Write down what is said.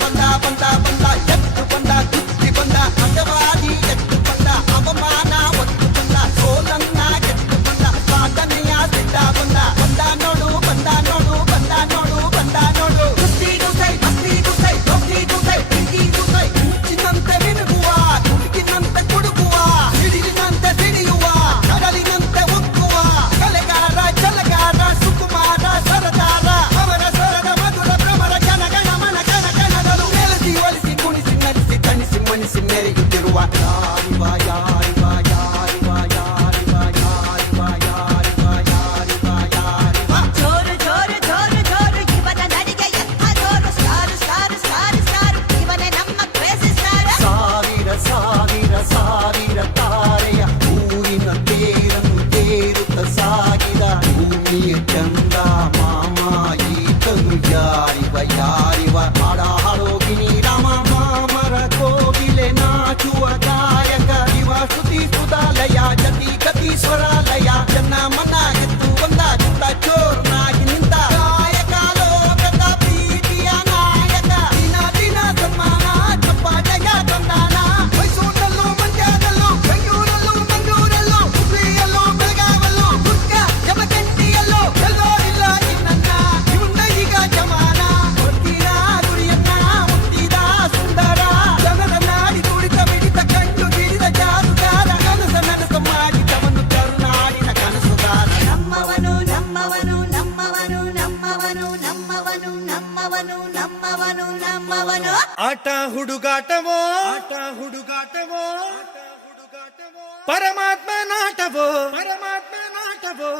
ಬಂದ ಬಂದ ಬಂದ ಎತ್ತು ಬಂದ ಕುಸ್ತಿ ಬಂದ ಅಗವಾದಿ ಎತ್ತು ಬಂದ ಅವಮಾನ ಒತ್ತು ಬಂದ ಸೋಲನ್ನ ಎತ್ತು ಬಂದ ಸಾಧನೆಯ ಸಿದ್ಧ ಬಂದ ಬಂದ ನೋಡು ಬಂದ ನೋಡು ಬಂದ ನೋಡು ಬಂದ ನೋಡು ಕುಸ್ತಿ ಗುಸೈ ಮಸ್ತಿ ಗುಸೈ ದೋಸ್ತಿ ಗುಸೈ ಪ್ರೀತಿ ಗುಸೈ ಮಿಂಚಿನಂತೆ ಮಿನುಗುವ ಹುಡುಗಿನಂತೆ ಕುಡುಕುವ ಸಿಡಿಲಿನಂತೆ ಸಿಡಿಯುವ ಕಡಲಿನಂತೆ ಉಕ್ಕುವ ಕಲೆಗಾರ ಛಲಗಾರ ಸುಕುಮಾರ ಸರದಾರ ಅವರ ಸ್ವರದ ಮಧುರ ಭ್ರಮರ ಜನಗಣ ಮನ ಕಣ ಕಣಗಳು ಮೇಲಿಸಿ ಒಲಿಸಿ ಕುಣಿಸಿ ನಲಿಸಿ ತಣಿಸಿ ಮಣಿಸಿ ಮೆರೆಯುತ್ತಿರುವ ಯಾರಿವ ಯಾರಿವ ಯಾರಿವ ಯಾರಿವ ಯಾರಿವ ಯಾರಿವ ಯಾರಿವ ಯಾರಿವ ಜೋರು ಜೋರು ಜೋರು ಜೋರು ಇವನ ನಡಿಗೆ ಎಂಥ ಜೋರು ಸ್ಟಾರ್ ಸ್ಟಾರ್ ಸ್ಟಾರ್ ಸ್ಟಾರ್ ಇವನೇ ನಮ್ಮ ಕ್ರೇಜಿ ಸ್ಟಾರ್ ಸಾವಿರ ಸಾವಿರ ಸಾವಿರ ತಾರೆಯ ಊರಿನ ತೇರನ್ನು ತೇರುತ್ತ ಸಾಗಿದ ಭೂಮಿಯ ಚಂದ ಮಾಮ ಈತನು ಯಾರಿವ ಯಾರಿವ ಹಾಡ ಹಾಡೋಗಿನಿ ರಾಮ ಮಾಮರ ಕೋಗಿಲೆ ನಾಚುವ ಗಾಯಕ ಇವ ಶ್ರುತಿ ಸುಧಾಲಯ ಜತಿ ಗತಿ ಸ್ವರಾಲಯ ಜನ ಮನ ಎತ್ತು ಬಂದ ಚಿತ್ತ ಚೋರ್ನಾಗಿ ನಿಂತ ಗಾಯಕ ಲೋಕದ ಪ್ರೀತಿಯ ನಾಯಕ ದಿನ ದಿನ ಸನ್ಮಾನ ಚಪ್ಪಾಟೆಯ ತಂದಾನ ಮೈಸೂರಲ್ಲೂ ಮಂಡ್ಯದಲ್ಲೂ ಬೆಂಗಳೂರಲ್ಲೂ ಮಂಗಳೂರಲ್ಲೂ ಹುಬ್ಳಿಯಲ್ಲೂ ಬೆಳಗಾವಲ್ಲೂ ದುರ್ಗ ಜಮಖಂಡಿಯಲ್ಲೂ ಎಲ್ಲೋ ಇಲ್ಲ ನಿನ್ನ ಇವನ್ನ ಈಗ ಜಮಾನ ಹೊತ್ತಿನ ಗುರಿಯನ್ನ ಮುಟ್ಟಿದ ಸುಂದರ ಜನರ ನಾಡಿ ತುಳಿತ ಮಿಡಿತ ಕಂಡು ಹಿಡಿದ ಜಾದುಗಾರ ಕನಸ ನನಸ ಮಾಡಿದವನು ಕರುನಾಡಿನ ಕನಸುಗಾರ ನಮ್ಮವನು ನಮ್ಮವನು ನಮ್ಮವನು ನಮ್ಮವನು ನಮ್ಮವನು ನಮ್ಮವನು ನಮ್ಮವನು ನಮ್ಮವನು ಆಟ ಹುಡುಗಾಟವೋ ಆಟ ಹುಡುಗಾಟವೋ ಆಟ ಹುಡುಗಾಟವೋ ಪರಮಾತ್ಮ ನಾಟವೋ ಪರಮಾತ್ಮ ನಾಟವೋ